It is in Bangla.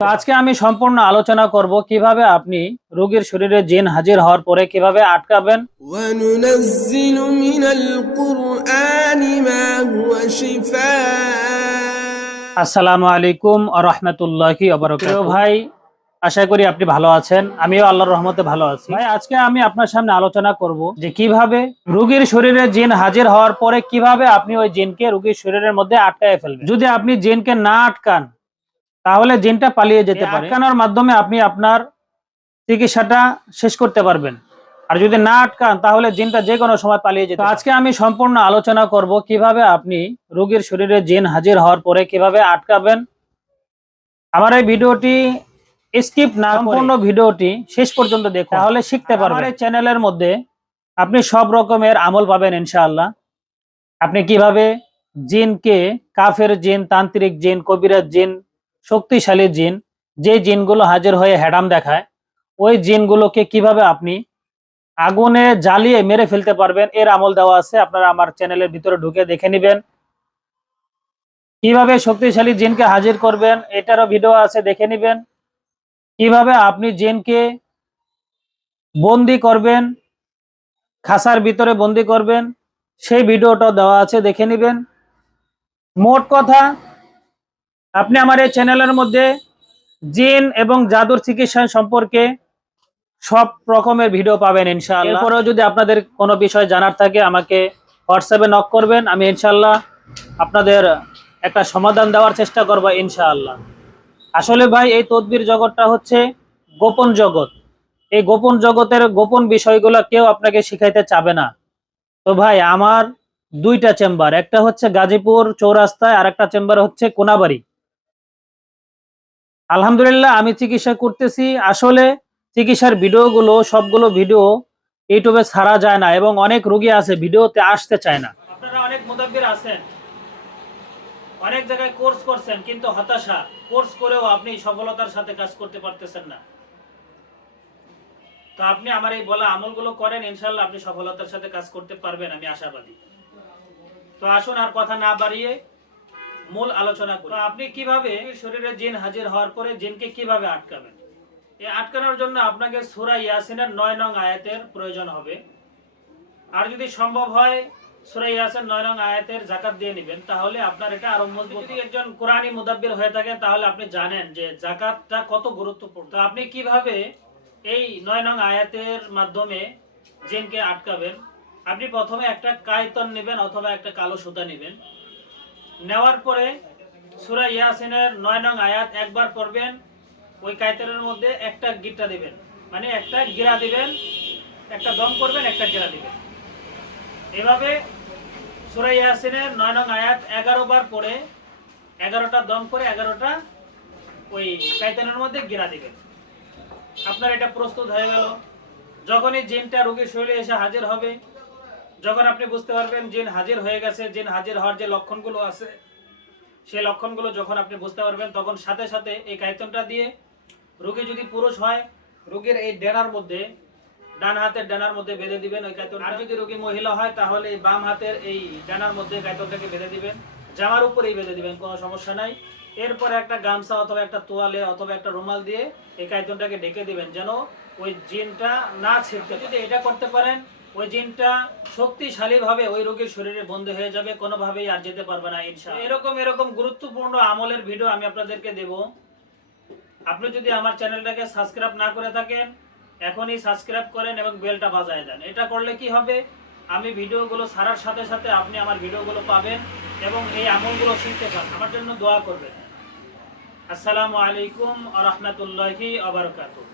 তো আজকে আমি সম্পূর্ণ আলোচনা করব কিভাবে আপনি রোগীর শরীরে জিন হাজির হওয়ার পরে কিভাবে আটকাবেন। وَنُنَزِّلُ مِنَ الْقُرْآنِ مَا هُوَ شِفَاءٌ। আসসালামু আলাইকুম ওয়া রাহমাতুল্লাহি ওয়া বারাকাতুহু। ভাই, আশা করি আপনি ভালো আছেন, আমিও আল্লাহর রহমতে ভালো আছি। ভাই, আজকে আমি আপনার সামনে আলোচনা করব যে কিভাবে রোগীর শরীরে জিন হাজির হওয়ার পরে কিভাবে আপনি ওই জিনকে রোগীর শরীরের মধ্যে আটকায় ফেলবেন। যদি আপনি জিনকে না আটকান তাহলে জিনটা পালিয়ে যেতে পারে। আটকানোর মাধ্যমে আপনি আপনার চিকিৎসাটা শেষ করতে পারবেন, আর যদি না আটকান তাহলে জিনটা যে কোনো সময় পালিয়ে যেতে পারে। আজকে আমি সম্পূর্ণ আলোচনা করব কিভাবে আপনি রোগীর শরীরে জিন হাজির হওয়ার পরে কিভাবে আটকাবেন। আমার এই ভিডিওটি স্কিপ না করে সম্পূর্ণ ভিডিওটি শেষ পর্যন্ত দেখুন, তাহলে শিখতে পারবেন। আমার এই চ্যানেলের মধ্যে আপনি সব রকমের আমল পাবেন ইনশাআল্লাহ। আপনি কিভাবে জিনকে, কাফের জিন, তান্ত্রিক জিন, কবিরাজ জিন, শক্তিশালী জিন, যে জিনগুলো হাজির হয়ে হেডাম দেখায়, ওই জিনগুলোকে কিভাবে আপনি আগুনে জ্বালিয়ে মেরে ফেলতে পারবেন, এর আমল দেওয়া আছে। আপনারা আমার চ্যানেলের ভিতরে ঢুকে দেখে নেবেন। কিভাবে শক্তিশালী জিনকে হাজির করবেন এটারও ভিডিও আছে, দেখে নেবেন। কিভাবে আপনি জিনকে বন্দি করবেন, খাসার ভিতরে বন্দি করবেন, সেই ভিডিওটাও দেওয়া আছে, দেখে নেবেন। মোট কথা, আপনি আমার এই চ্যানেলের মধ্যে জিন এবং জাদুর চিকিৎসা সম্পর্কে সব রকমের ভিডিও পাবেন ইনশাআল্লাহ। এরপরেও যদি আপনাদের কোনো বিষয় জানার থাকে আমাকে হোয়াটসঅ্যাপে নক করবেন, আমি ইনশাআল্লাহ আপনাদের একটা সমাধান দেওয়ার চেষ্টা করব ইনশাআল্লাহ। আসলে ভাই, এই তদবির জগৎটা হচ্ছে গোপন জগৎ। এই গোপন জগতের গোপন বিষয়গুলো কেউ আপনাকে শিখাইতে চাবে না। তো ভাই, আমার দুইটা চেম্বার, একটা হচ্ছে গাজীপুর চৌরাস্তায়, আর একটা চেম্বার হচ্ছে কোনাবাড়ি। আলহামদুলিল্লাহ আমি চিকিৎসা করতেছি। আসলে চিকিৎসার ভিডিওগুলো, সবগুলো ভিডিও ইউটিউবে ছাড়া যায় না, এবং অনেক রোগী আছে ভিডিওতে আসতে চায় না। আপনারা অনেক মুদাব্বির আছেন, অনেক জায়গায় কোর্স করছেন, কিন্তু হতাশা, কোর্স করেও আপনি সফলতার সাথে কাজ করতে পারতেছেন না। তো আপনি আমার এই বলা আমলগুলো করেন, ইনশাআল্লাহ আপনি সফলতার সাথে কাজ করতে পারবেন, আমি আশাবাদী। তো আসুন আর কথা না বাড়িয়ে মূল আলোচনা করি। আপনি কিভাবে শরীরে জিন হাজির হওয়ার পরে জিনকে কিভাবে আটকাবেন। এই আটকানোর জন্য আপনাকে সূরা ইয়াসিনের 9 নং আয়াতের প্রয়োজন হবে। আর যদি সম্ভব হয় সূরা ইয়াসিন 9 নং আয়াতের যাকাত দিয়ে নেবেন, তাহলে আপনার এটা আরো মজবুত। যদি একজন কোরআনী মুদাব্বির হয়ে থাকেন তাহলে আপনি জানেন যে যাকাতটা কত গুরুত্বপূর্ণ। তো আপনি কিভাবে এই 9 নং আয়াতের মাধ্যমে জিনকে আটকাবেন। আপনি প্রথমে একটা কায়তন নেবেন অথবা একটা কালো সুতা নেবেন। নেওয়ার পরে সূরা ইয়াসিনের 9 নং আয়াত একবার পড়বেন, ওই কায়তনের মধ্যে একটা গিট্টা দিবেন, মানে একটা গিরা দিবেন, একটা দম করবেন, একটা গিরা দিবেন। এভাবে সূরা ইয়াসিনের 9 নং আয়াত 11 বার পড়ে 11টা দম করে 11টা ওই কায়তনের মধ্যে গিরা দিবেন। আপনার এটা প্রস্তুত হয়ে গেল। যখনই জিনটা রোগীর শরীরে এসে হাজির হবে, যখন আপনি বুঝতে পারবেন জিন হাজির হয়ে গেছে, জিন হাজির হওয়ার যে লক্ষণগুলো আছে সেই লক্ষণগুলো যখন আপনি বুঝতে পারবেন, তখন সাথে সাথে এই কায়তনটা দিয়ে রোগী যদি পুরুষ হয় রোগীর এই ডেনার মধ্যে, ডান হাতের ডানার মধ্যে বেঁধে দিবেন ওই কায়তন। আর যদি রোগী মহিলা হয় তাহলে এই বাম হাতের এই ডানার মধ্যে কায়তনটাকে বেঁধে দিবেন, জামার উপরেই বেঁধে দিবেন, কোনো সমস্যা নাই। এরপরে একটা গামছা অথবা একটা তোয়ালে অথবা একটা রুমাল দিয়ে এই কায়তনটাকে ঢেকে দিবেন, যেন ওই জিনটা না ছিটকে। যদি এটা করতে পারেন, ওই জিনটা শক্তিশালীভাবে ওই রোগীর শরীরে বন্দী হয়ে যাবে, কোনোভাবেই আর যেতে পারবে না ইনশাআল্লাহ। এরকম গুরুত্বপূর্ণ আমলের ভিডিও আমি আপনাদেরকে দেব। আপনি যদি আমার চ্যানেলটাকে সাবস্ক্রাইব না করে থাকেন, এখনই সাবস্ক্রাইব করেন এবং বেলটা বাজায় দেন। এটা করলে কি হবে, আমি ভিডিওগুলো ছাড়ার সাথে সাথে আপনি আমার ভিডিওগুলো পাবেন এবং এই আমলগুলো শিখতে পারবেন। আমার জন্য দোয়া করবেন। আসসালামু আলাইকুম ওয়া রাহমাতুল্লাহি ওয়া বারাকাতুহু।